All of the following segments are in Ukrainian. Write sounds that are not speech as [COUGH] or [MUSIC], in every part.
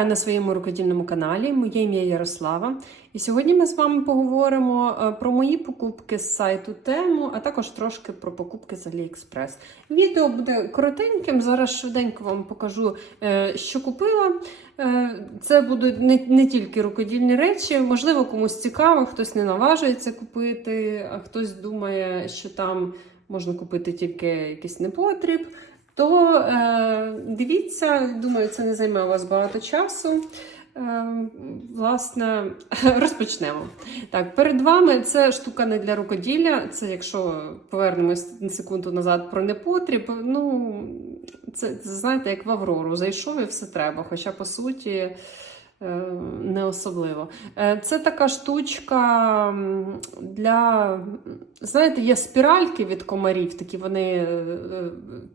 Вітаю на своєму рукодільному каналі. Моє ім'я Ярослава. І сьогодні ми з вами поговоримо е, про мої покупки з сайту Тему, а також трошки про покупки з AliExpress. Відео буде коротеньким. Зараз швиденько вам покажу, е, що купила. Е, Це будуть не, не тільки рукодільні речі, можливо, комусь цікаво, хтось не наважується купити, а хтось думає, що там можна купити тільки якийсь непотріб. То е, дивіться, думаю, це не займе у вас багато часу. Е, власне, [LAUGHS] розпочнемо. Так, перед вами це штука не для рукоділля. Це якщо повернемось на секунду назад про непотріб. Ну, це, це знаєте, як в Аврору. Зайшов і все треба. Хоча, по суті, не особливо. Е, Це така штучка для. Знаєте, є спіральки від комарів, такі вони е, е,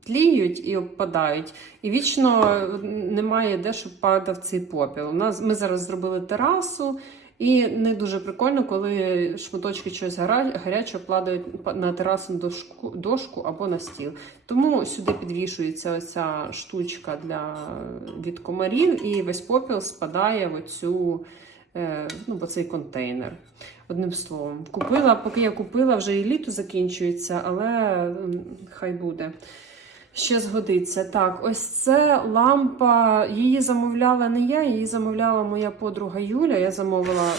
тліють і обпадають. І вічно немає де, щоб падав цей попіл. У нас ми зараз зробили терасу. І не дуже прикольно, коли шматочки чогось гарячого падають на терасну дошку, дошку або на стіл. Тому сюди підвішується оця штучка для, від комарів, і весь попіл спадає в оцю, е, ну, в оцей контейнер. Одним словом, купила, поки я купила, вже і літо закінчується, але хай буде. Ще згодиться. Так, ось це лампа. Її замовляла не я, її замовляла моя подруга Юля. Я замовила,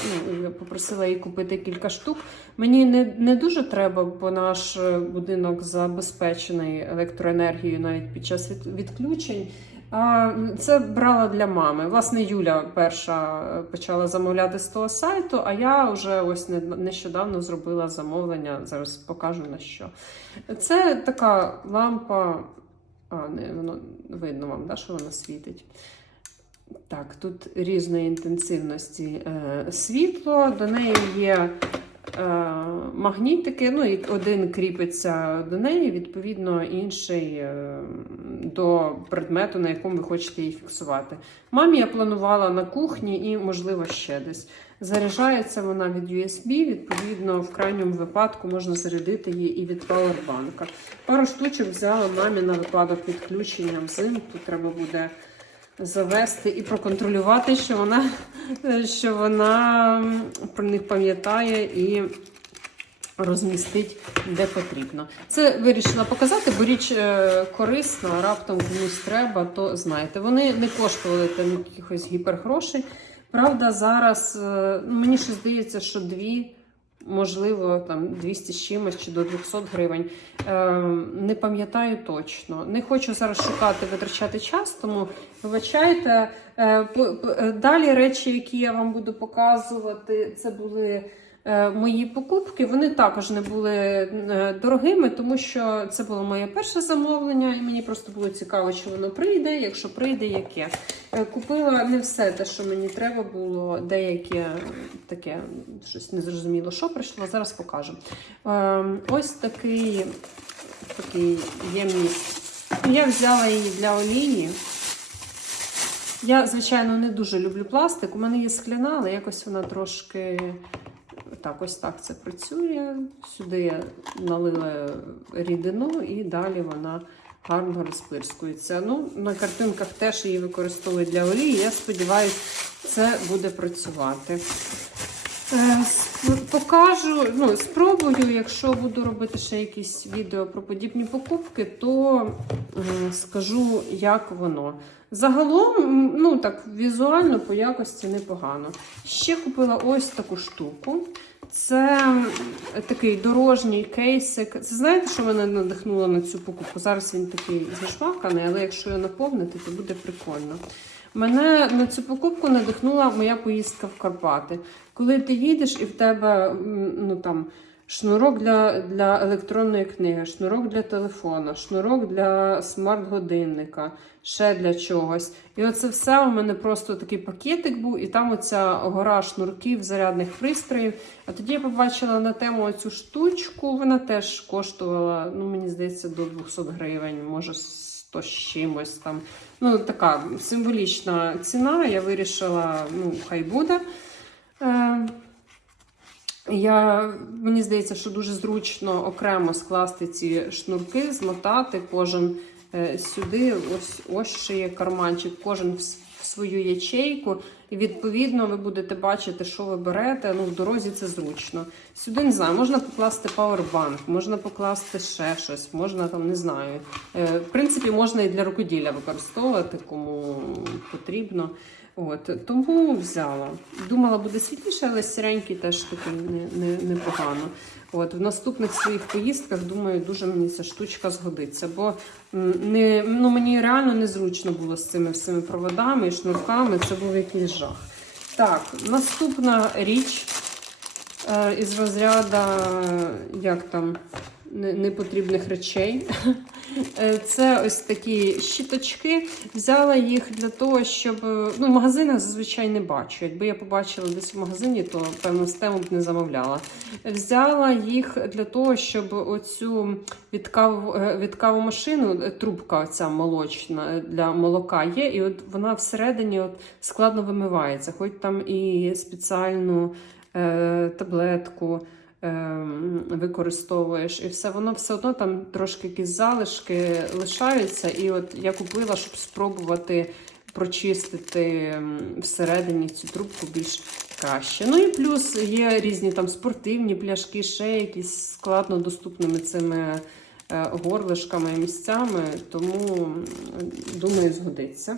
ну, попросила її купити кілька штук. Мені не, не дуже треба, бо наш е, будинок забезпечений електроенергією навіть під час від, відключень. А це брала для мами. Власне, Юля перша е, почала замовляти з того сайту, а я вже ось не- нещодавно зробила замовлення. Зараз покажу на що. Це така лампа. А, не, воно видно вам, да, що вона світить. Так, тут різної інтенсивності е, світло, до неї є е, магнітики, ну і один кріпиться до неї, відповідно, інший е, до предмету, на якому ви хочете її фіксувати. Мамі я планувала на кухні і, можливо, ще десь. Заряджається вона від USB, відповідно, в крайньому випадку можна зарядити її і від павербанка. Пару штучок взяла мамі на випадок відключення взимку. Треба буде завести і проконтролювати, що вона, що вона про них пам'ятає і розмістить де потрібно. Це вирішила показати, бо річ е, корисна, раптом комусь треба, то знаєте. Вони не коштували там якихось гіпергрошей. Правда, зараз е, ну, мені ще здається, що дві. Можливо, там 200 з чимось чи до 200 гривень. Е, не пам'ятаю точно. Не хочу зараз шукати, витрачати час, тому вибачайте. Е, далі речі, які я вам буду показувати, це були мої покупки. Вони також не були е, дорогими, тому що це було моє перше замовлення, і мені просто було цікаво, чи воно прийде. Якщо прийде, яке. Е, Купила не все те, що мені треба було, деяке таке щось незрозуміло, що прийшло. Зараз покажу. Е, Ось такий, такий ємність. Я взяла її для олії. Я, звичайно, не дуже люблю пластик. У мене є скляна, але якось вона трошки так, ось так це працює. Сюди я налила рідину і далі вона гарно розпирскується. Ну, на картинках теж її використовують для олії. Я сподіваюся, це буде працювати. Е, Покажу, ну, спробую, якщо буду робити ще якісь відео про подібні покупки, то е, скажу, як воно. Загалом, ну так, візуально по якості непогано. Ще купила ось таку штуку. Це такий дорожній кейсик. Це знаєте, що мене надихнуло на цю покупку? Зараз він такий зашваканий, але якщо його наповнити, то буде прикольно. Мене на цю покупку надихнула моя поїздка в Карпати. Коли ти їдеш і в тебе ну, там, шнурок для, для електронної книги, шнурок для телефона, шнурок для смарт-годинника, ще для чогось. І оце все у мене просто такий пакетик був, і там оця гора шнурків, зарядних пристроїв. А тоді я побачила на тему цю штучку, вона теж коштувала, ну мені здається, до 200 гривень, може 100 з чимось там. Ну, така символічна ціна. Я вирішила, ну, хай буде. Е, я, мені здається, що дуже зручно окремо скласти ці шнурки, змотати кожен е, сюди. Ось ось ще є карманчик, кожен свою ячейку, і відповідно ви будете бачити, що ви берете. Ну, в дорозі це зручно. Сюди не знаю, можна покласти пауербанк, можна покласти ще щось, можна там не знаю. Е, в принципі, можна і для рукоділля використовувати, кому потрібно. От, тому взяла. Думала, буде світліше, але сіренький теж такий не, не, непогано. От, в наступних своїх поїздках, думаю, дуже мені ця штучка згодиться, бо не, ну, мені реально незручно було з цими всіми проводами і шнурками. Це був якийсь жах. Так, наступна річ е, із розряду, як там, непотрібних речей. [LAUGHS] Е, Це ось такі щіточки. Взяла їх для того, щоб е, ну, в магазинах зазвичай не бачу. Якби я побачила десь в магазині, то певно з тему б не замовляла. Взяла їх для того, щоб оцю відкаву машину, е, трубка ця молочна для молока є, і от вона всередині от складно вимивається, хоч там і спеціальну е, таблетку використовуєш, і все воно все одно там трошки якісь залишки лишаються. І от я купила, щоб спробувати прочистити ем, всередині цю трубку більш краще. Ну і плюс є різні там спортивні пляшки, ще якісь складно доступними цими е, горлишками і місцями, тому думаю, згодиться.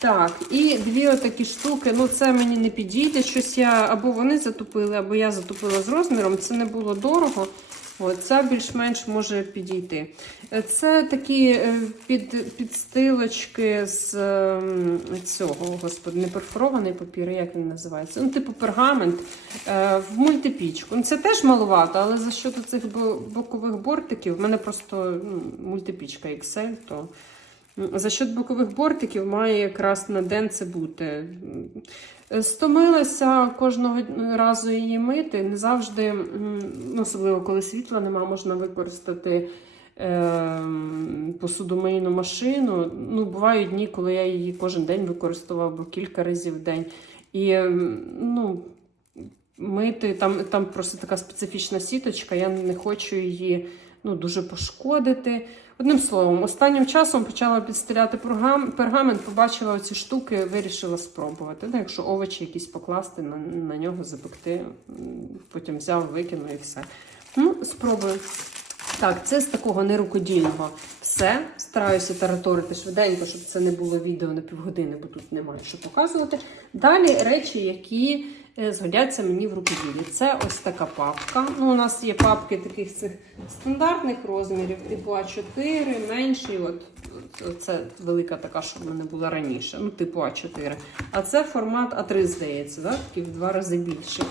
Так, і дві отакі штуки. Ну, це мені не підійде. Щось я або вони затупили, або я затупила з розміром. Це не було дорого. От, це більш-менш може підійти. Це такі е, під, підстилочки з ем, цього, господи, не перфорований папір, як він називається? Ну, типу пергамент е, в мультипічку. Ну, Це теж маловато, але за що цих бокових бортиків, в мене просто ну, мультипічка Excel, то за счет бокових бортиків має якраз на день це бути. Стомилася кожного разу її мити. Не завжди, ну, особливо коли світла нема, можна використати е, посудомийну машину. Ну, бувають дні, коли я її кожен день використовував або кілька разів в день. І ем, ну, мити там, там просто така специфічна сіточка, я не хочу її ну, дуже пошкодити. Одним словом, останнім часом почала підстеляти прогам- пергамент, побачила оці штуки, вирішила спробувати. Ну, якщо овочі якісь покласти, на, на нього запекти, потім взяв, викинув і все. Ну, спробую. Так, це з такого нерукодільного все. Стараюся тараторити швиденько, щоб це не було відео на півгодини, бо тут немає що показувати. Далі речі, які згодяться мені в рукоділлі. Це ось така папка. Ну, у нас є папки таких цих стандартних розмірів, типу А4, менші. От, це велика така, що в мене була раніше. Ну, типу А4. А це формат А3, здається, да? такий в два рази більший.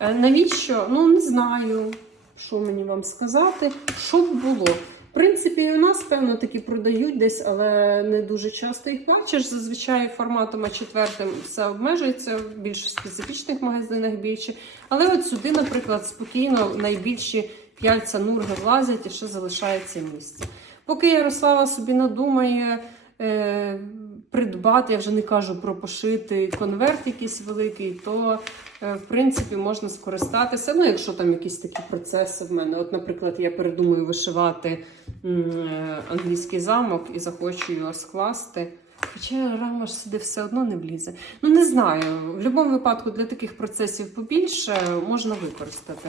Е, навіщо? Ну, не знаю що мені вам сказати, що б було. Принципі, у нас, певно, такі продають десь, але не дуже часто їх бачиш. Зазвичай форматом А4 все обмежується в більш специфічних магазинах більше. Але от сюди, наприклад, спокійно найбільші п'яльця нурги влазять і ще залишається місце. Поки Ярослава собі надумає е, придбати, я вже не кажу про пошити конверт якийсь великий, то е, в принципі можна скористатися. Ну, якщо там якісь такі процеси в мене. От, наприклад, я передумаю вишивати е, англійський замок і захочу його скласти. Хоча рама ж сюди все одно не влізе. Ну, не знаю. В будь-якому випадку для таких процесів побільше можна використати.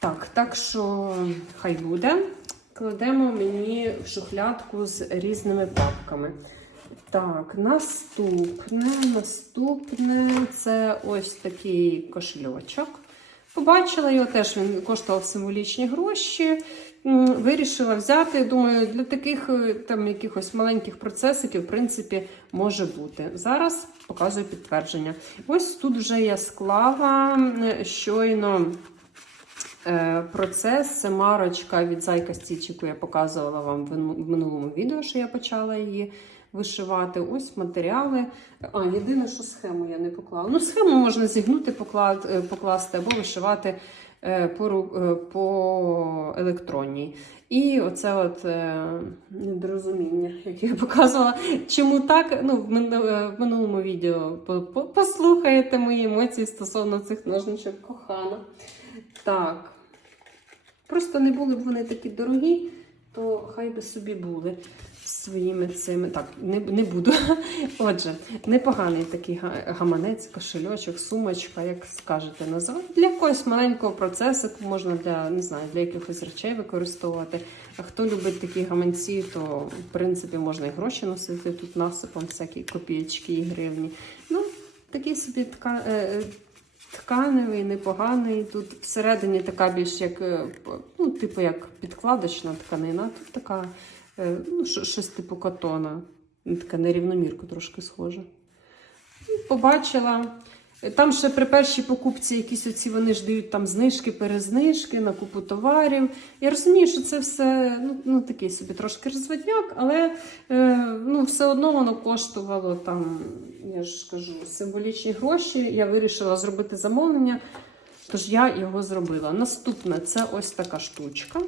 Так, так що хай буде. Кладемо мені в шухлядку з різними папками. Так, наступне, наступне це ось такий кошельочок. Побачила його теж, він коштував символічні гроші. Вирішила взяти. Думаю, для таких е, там якихось маленьких процесиків, в принципі, може бути. Зараз показую підтвердження. Ось тут вже я склала щойно. Е, Процес це марочка від Зайка Стічику. Я показувала вам в минулому відео, що я почала її вишивати. Ось матеріали. А, єдине, що схему я не поклала. Ну, схему можна зігнути, е, покласти або вишивати е, по, е, по електронній. І оце от недорозуміння, яке я показувала. Чому так? Ну, в, мину- в минулому відео по- по- послухаєте мої емоції стосовно цих ножничок кохана. Так. Просто не були б вони такі дорогі. То хай би собі були своїми цими. Так, не, не буду. [LAUGHS] Отже, непоганий такий гаманець, кошельочок, сумочка, як скажете, назвати. Для якогось маленького процесику можна для, не знаю, для якихось речей використовувати. А хто любить такі гаманці, то в принципі можна і гроші носити тут насипом, всякі копійки і гривні. Ну, такий собі така. Тканевий, непоганий. Тут всередині така більш як, е, ну, типу як підкладочна тканина. Тут така, е, ну, щось типу катона. Така нерівномірка трошки схожа. Ну, Побачила. Е, Там ще при першій покупці якісь оці вони ж дають там знижки, перезнижки на купу товарів. Я розумію, що це все ну, ну такий собі трошки розводняк, але е, ну, все одно воно коштувало там, я ж кажу, символічні гроші. Я вирішила зробити замовлення, тож я його зробила. Наступне це ось така штучка.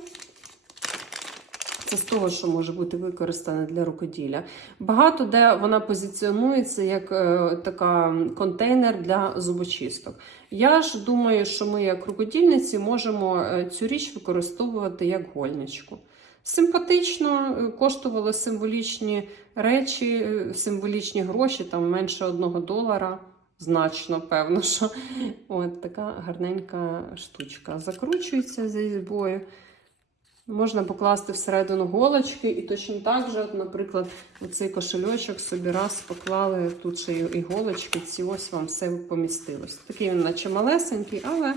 Це з того, що може бути використане для рукоділля. Багато де вона позиціонується як е, така контейнер для зубочисток. Я ж думаю, що ми, як рукодільниці, можемо е, цю річ використовувати як гольничку. Симпатично, е, коштували символічні речі, е, символічні гроші, там менше одного долара. Значно, певно, що от така гарненька штучка. Закручується за різьбою. Можна покласти всередину голочки, і точно так же, от, наприклад, оцей кошельочок собі раз поклали тут ще і іголочки, ці ось вам все помістилось. Такий він, наче малесенький, але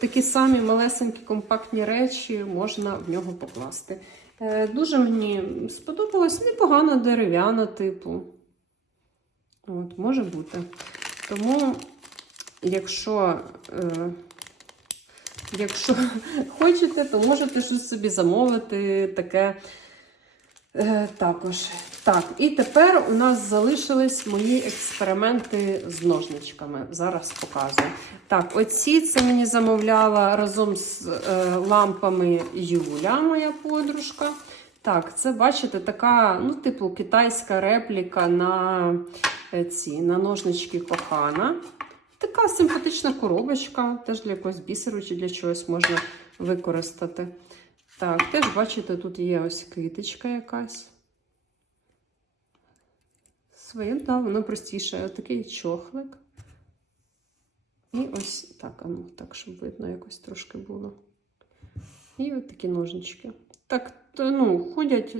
такі самі малесенькі компактні речі можна в нього покласти. Е, дуже мені сподобалось непогано дерев'яна типу. От, може бути. Тому, якщо. Е, Якщо [LAUGHS] хочете, то можете щось собі замовити таке е, також. Так, і тепер у нас залишились мої експерименти з ножничками. Зараз показую. Так, оці це мені замовляла разом з е, лампами Юля, моя подружка. Так, це, бачите, така, ну, типу, китайська репліка на е, ці на ножнички кохана. Така симпатична коробочка, теж для якогось бісеру чи для чогось можна використати. Так, теж бачите, тут є ось китичка якась. Своє, да, воно простіше. Такий чохлик. І ось так, а ну, так, щоб видно, якось трошки було. І от такі ножнички. Так, ну, ходять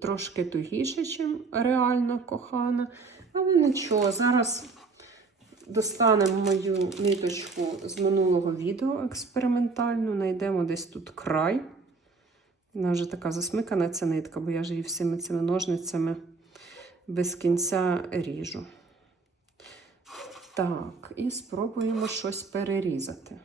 трошки тугіше, ніж реально кохана. Але нічого, зараз достанемо мою ниточку з минулого відео експериментальну, знайдемо десь тут край. Вона вже така засмикана ця нитка, бо я ж її всіми цими ножницями без кінця ріжу. Так, і спробуємо щось перерізати.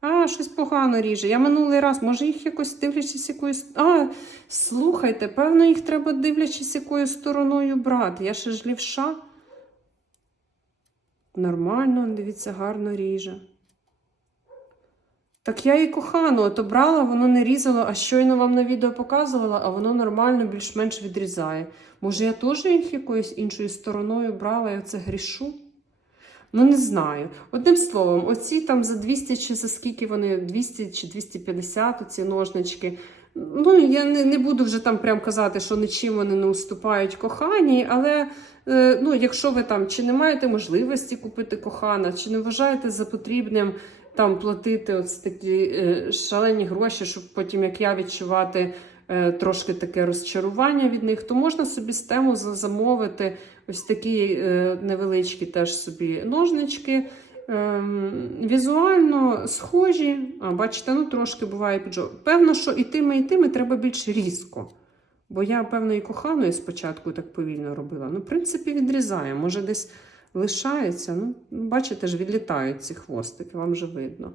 А, щось погано ріже. Я минулий раз, може, їх якось дивлячись якоюсь. А, слухайте, певно, їх треба дивлячись якою стороною брати. Я ще ж лівша. Нормально, дивіться, гарно ріже. Так я і кохану ото брала, воно не різало, а щойно вам на відео показувала, а воно нормально більш-менш відрізає. Може, я теж їх якоюсь іншою стороною брала і оце грішу? Ну, не знаю. Одним словом, оці там за 200 чи за скільки вони, 200 чи 250 оці ножнички. Ну, я не, не буду вже там прям казати, що нічим вони не уступають коханій, але е, ну, якщо ви там чи не маєте можливості купити кохана, чи не вважаєте за потрібним там платити ось такі е, шалені гроші, щоб потім, як я, відчувати е, трошки таке розчарування від них, то можна собі з тему замовити ось такі е, невеличкі теж собі ножнички. Ем, візуально схожі, а бачите, ну трошки буває піджов. Певно, що і тими, і тими треба більш різко. Бо я, певно, і коханою спочатку так повільно робила. Ну, в принципі, відрізає. Може, десь лишається. Ну, бачите ж, відлітають ці хвостики, вам же видно.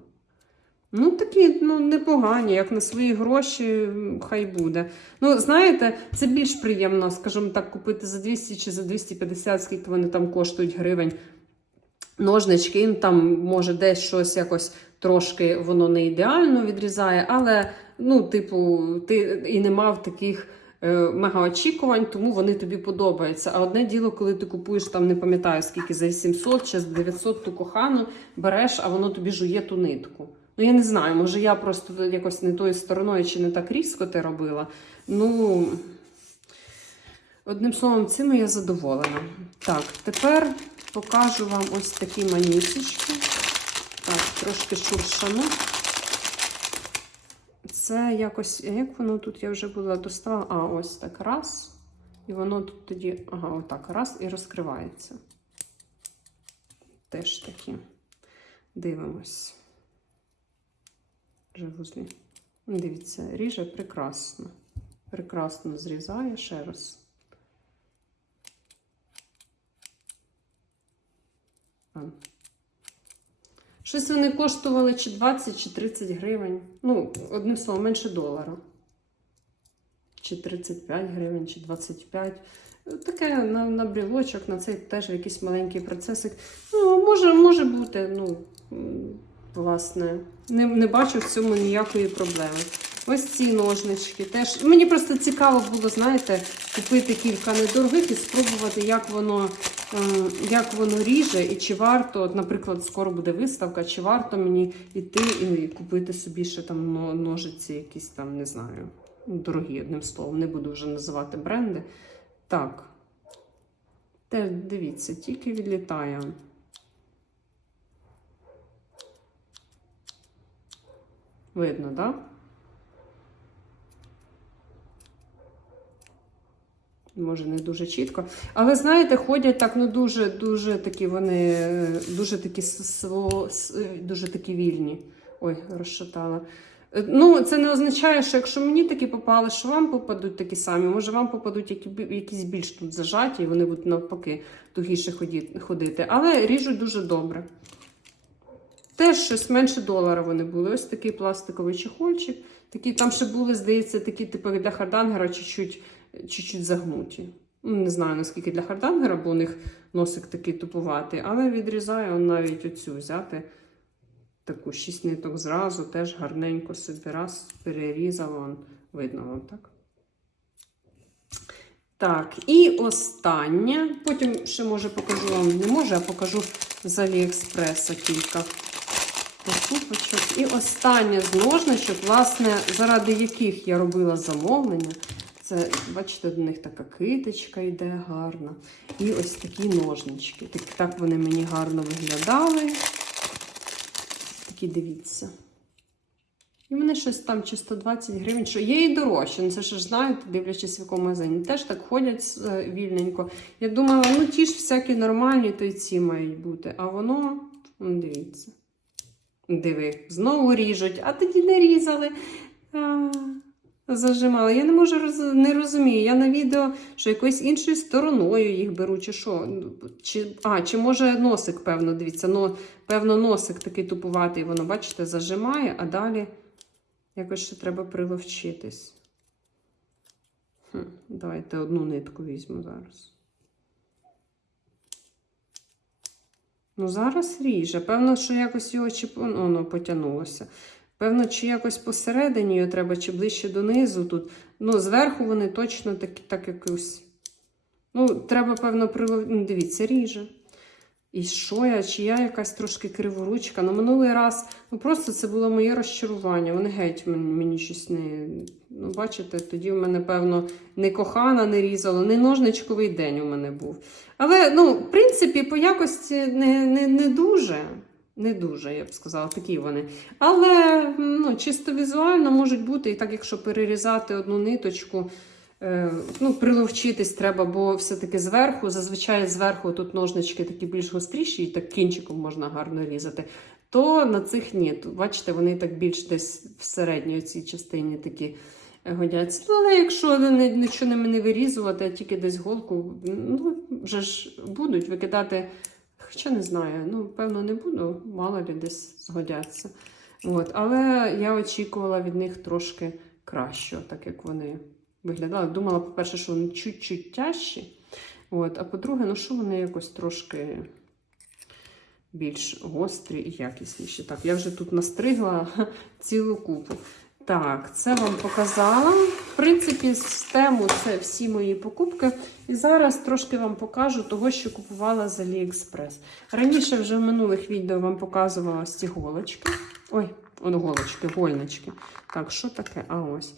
Ну, такі ну, непогані, як на свої гроші, хай буде. Ну, знаєте, це більш приємно, скажімо так, купити за 200 чи за 250, скільки вони там коштують гривень. Ножнички, їм там може десь щось якось трошки воно не ідеально відрізає, але, ну, типу, ти і не мав таких мегаочікувань, тому вони тобі подобаються. А одне діло, коли ти купуєш там, не пам'ятаю, скільки за 700 чи за 900 ту кохану береш, а воно тобі жує ту нитку. Ну, я не знаю, може я просто якось не тою стороною чи не так різко те робила. Ну, одним словом, цим я задоволена. Так, тепер покажу вам ось такі манісочки. Так, трошки шуршану. Це якось, як воно тут я вже була достала? А, ось так раз. І воно тут тоді, ага, отак, раз і розкривається. Теж такі. Дивимось. Вже. Дивіться, ріже прекрасно. Прекрасно зрізає ще раз. А. Щось вони коштували чи 20, чи 30 гривень. Ну, одним словом, менше долара. Чи 35 гривень, чи 25. Таке на, на брілочок, на цей теж якийсь маленький процесик. Ну, може, може бути, ну, власне, не, не бачу в цьому ніякої проблеми. Ось ці ножнички теж. Мені просто цікаво було, знаєте, купити кілька недорогих і спробувати, як воно, як воно ріже, і чи варто, наприклад, скоро буде виставка, чи варто мені йти і купити собі ще там ножиці, якісь там, не знаю, дорогі, одним словом, не буду вже називати бренди. Так. Теж дивіться, тільки відлітає. Видно, так? Да? Може, не дуже чітко. Але знаєте, ходять так, ну дуже, дуже такі вони, дуже такі дуже такі вільні. Ой, розшатала. Е, Ну, це не означає, що якщо мені такі попали, що вам попадуть такі самі, може вам попадуть які, якісь більш тут зажаті, і вони будуть навпаки тугіше ходити. Але ріжуть дуже добре. Теж щось менше долара вони були. Ось такий пластиковий чехольчик. Такі, там ще були, здається, такі типу для хардангера чуть-чуть, чуть-чуть загнуті. Ну, Не знаю, наскільки для хардангера, бо у них носик такий тупуватий, але відрізаю навіть оцю взяти. Таку шість ниток зразу, теж гарненько собі раз перерізала. Видно вам, так? Так, і останнє. Потім ще може покажу вам, не може, а покажу з Аліекспреса кілька покупочок. І останнє з ножничок, власне, заради яких я робила замовлення. Це, бачите, до них така китичка йде гарна. І ось такі ножнички. Так, так вони мені гарно виглядали. Такі дивіться. І вони щось там чи 120 гривень, що є і дорожче. Ну, це ж знаєте, дивлячись в якому магазині. Теж так ходять е, вільненько. Я думала, ну ті ж всякі нормальні, то й ці мають бути. А воно, ну, дивіться. Диви, знову ріжуть, а тоді не різали. А, зажимали. Я не можу роз... не розумію. Я на відео, що якоюсь іншою стороною їх беру, чи що. Ну, Чи... А, чи може носик, певно, дивіться. Ну, певно, носик такий тупуватий, воно, бачите, зажимає, а далі якось ще треба приловчитись. Хм, давайте одну нитку візьму зараз. Ну, зараз ріже. Певно, що якось його чіп... воно потягнулося. Певно, чи якось посередині його треба, чи ближче донизу тут. Ну, зверху вони точно такі, так якось. Ну, треба, певно, прилов... ну, дивіться, ріже. І що я, чи я якась трошки криворучка. Ну, минулий раз, ну просто це було моє розчарування. Вони геть мені, щось не. Ну, бачите, тоді в мене, певно, не кохана не різало, не ножничковий день у мене був. Але, ну, в принципі, по якості не, не, не дуже. Не дуже, я б сказала, такі вони. Але ну, чисто візуально можуть бути, і так, якщо перерізати одну ниточку, е, ну, приловчитись треба, бо все-таки зверху, зазвичай зверху тут ножнички такі більш гостріші, і так кінчиком можна гарно різати. То на цих ні. Бачите, вони так більш десь в середній цій частині такі е, годяться. Ну, але якщо нічого не вирізувати, а тільки десь голку, ну, вже ж будуть викидати. Хоча не знаю, ну, певно, не буду, мало ли десь згодяться. От. Але я очікувала від них трошки кращого, так як вони виглядали. Думала, по-перше, що вони чуть-чуть тяжчі. От. А по-друге, ну що вони якось трошки більш гострі і якісніші. Так, я вже тут настригла [LAUGHS] цілу купу. Так, це вам показала. В принципі, з тему це всі мої покупки. І зараз трошки вам покажу того, що купувала з AliExpress. Раніше вже в минулих відео вам показувала стіголочки. Ой, от голочки, гольнички. Так, що таке? А ось.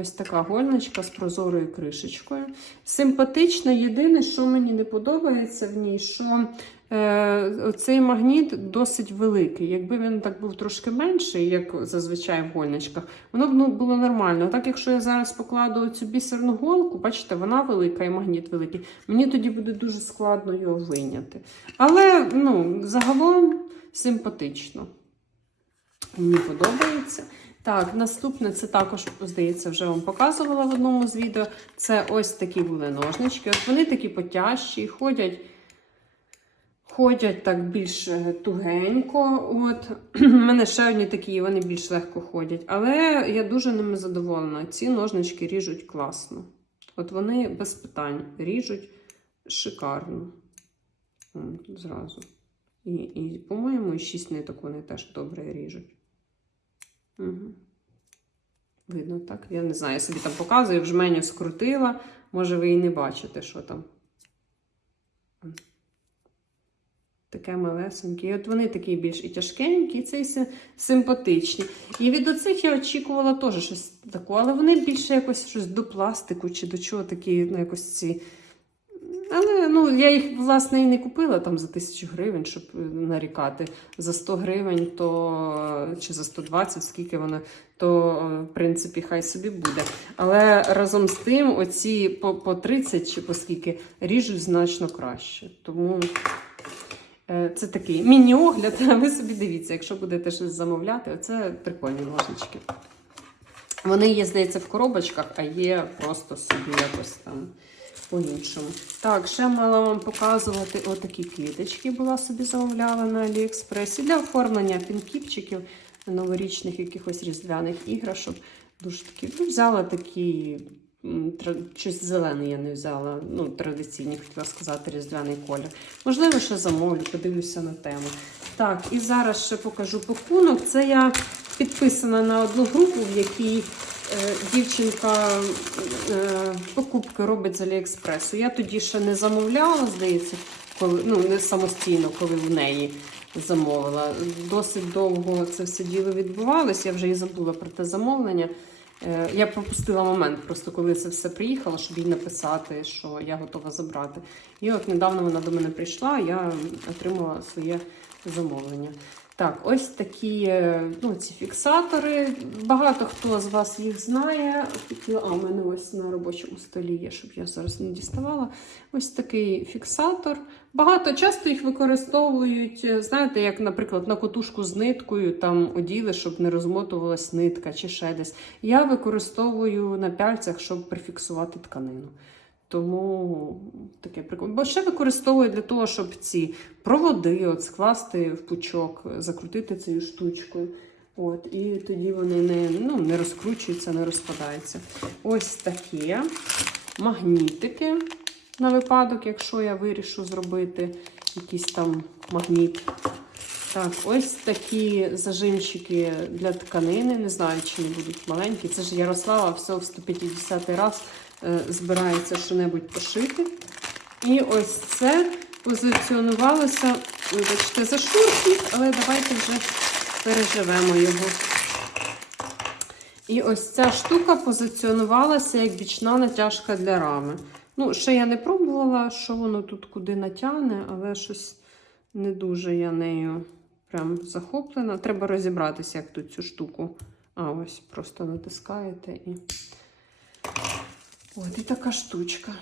Ось така гольничка з прозорою кришечкою. Симпатична. Єдине, що мені не подобається в ній, що е, цей магніт досить великий. Якби він так був трошки менший, як зазвичай в гольничках, воно б ну, було нормально. А так, якщо я зараз покладу цю бісерну голку, бачите, вона велика і магніт великий, мені тоді буде дуже складно його вийняти. Але ну, загалом симпатично. Мені подобається. Так, наступне це також, здається, вже вам показувала в одному з відео. Це ось такі були ножнички. От вони такі потяжчі, ходять, ходять так більш е, тугенько. От. [CLEARS THROAT] У мене ще одні такі, вони більш легко ходять. Але я дуже ними задоволена. Ці ножнички ріжуть класно. От вони без питань ріжуть шикарно. Зразу. І, і по-моєму, 6 ниток вони теж добре ріжуть. Угу. Видно, так? Я не знаю, я собі там показую, в жменю скрутила. Може, ви і не бачите, що там. Таке малесеньке. І от вони такі більш і тяжкенькі, і цей симпатичні. І від оцих я очікувала теж щось таке, але вони більше якось щось до пластику чи до чого такі, ну, якось ці. Ну, я їх, власне, і не купила там за тисячу гривень, щоб е, нарікати. За 100 гривень, то чи за 120, скільки вони, то е, в принципі хай собі буде. Але разом з тим, оці по, по 30 чи по скільки ріжуть значно краще. Тому е, це такий міні-огляд. [LAUGHS] А ви собі дивіться, якщо будете щось замовляти, оце прикольні ножнички. Вони є, здається, в коробочках, а є просто собі якось там по-іншому. Так, ще мала вам показувати отакі квіточки, була собі замовляла на Аліекспресі для оформлення пінкіпчиків, новорічних якихось різдвяних іграшок. Дуже такі. Ну, взяла такі. Щось зелене я не взяла, ну, традиційні, хотіла сказати, різдвяний колір. Можливо, ще замовлю, подивлюся на тему. Так, і зараз ще покажу пакунок. Це я підписана на одну групу, в якій дівчинка е, покупки робить з Аліекспресу. Я тоді ще не замовляла, здається, коли, ну, не самостійно, коли в неї замовила. Досить довго це все діло відбувалося, я вже і забула про те замовлення. Е, Я пропустила момент, просто коли це все приїхало, щоб їй написати, що я готова забрати. І от недавно вона до мене прийшла, я отримала своє замовлення. Так, ось такі е, ну, ці фіксатори. Багато хто з вас їх знає. А, у мене ось на робочому столі є, щоб я зараз не діставала. Ось такий фіксатор. Багато часто їх використовують, е, знаєте, як, наприклад, на котушку з ниткою там оділи, щоб не розмотувалась нитка чи ще десь. Я використовую на пяльцях, щоб прифіксувати тканину. Тому таке прикольно. Бо ще використовую для того, щоб ці проводи от скласти в пучок, закрутити цією штучкою. От, і тоді вони не, ну, не розкручуються, не розпадаються. Ось таке магнітики на випадок, якщо я вирішу зробити якийсь там магніт. Так, ось такі зажимчики для тканини. Не знаю, чи не будуть маленькі. Це ж Ярослава все в 150 раз е, збирається що-небудь пошити. І ось це позиціонувалося, вибачте, за шурфік, але давайте вже переживемо його. І ось ця штука позиціонувалася як бічна натяжка для рами. Ну, ще я не пробувала, що воно тут куди натягне, але щось не дуже я нею прям захоплена. Треба розібратися, як тут цю штуку. А, ось просто натискаєте і. От і така штучка.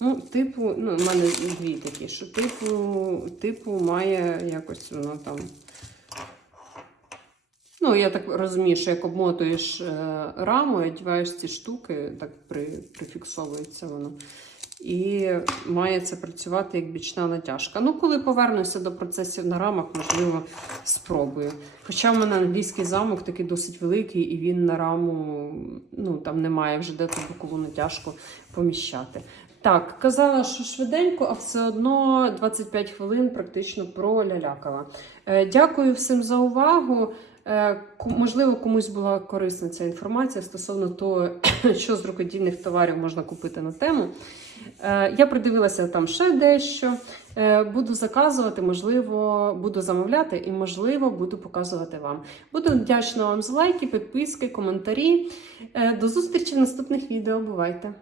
Ну, типу, ну, в мене дві такі, що типу, типу має якось воно там. Ну, я так розумію, що як обмотуєш е, раму і одягаєш ці штуки, так при, прифіксовується воно. І має це працювати як бічна натяжка. Ну, коли повернуся до процесів на рамах, можливо, спробую. Хоча в мене англійський замок такий досить великий, і він на раму ну, там немає вже де ту бокову натяжку поміщати. Так, казала, що швиденько, а все одно 25 хвилин практично пролялякала. Е, Дякую всім за увагу. Е, Можливо, комусь була корисна ця інформація стосовно того, [CLEARS THROAT] що з рукодільних товарів можна купити на тему. Е, Я придивилася там ще дещо. Е, Буду заказувати, можливо, буду замовляти і, можливо, буду показувати вам. Буду вдячна вам за лайки, підписки, коментарі. До зустрічі в наступних відео. Бувайте!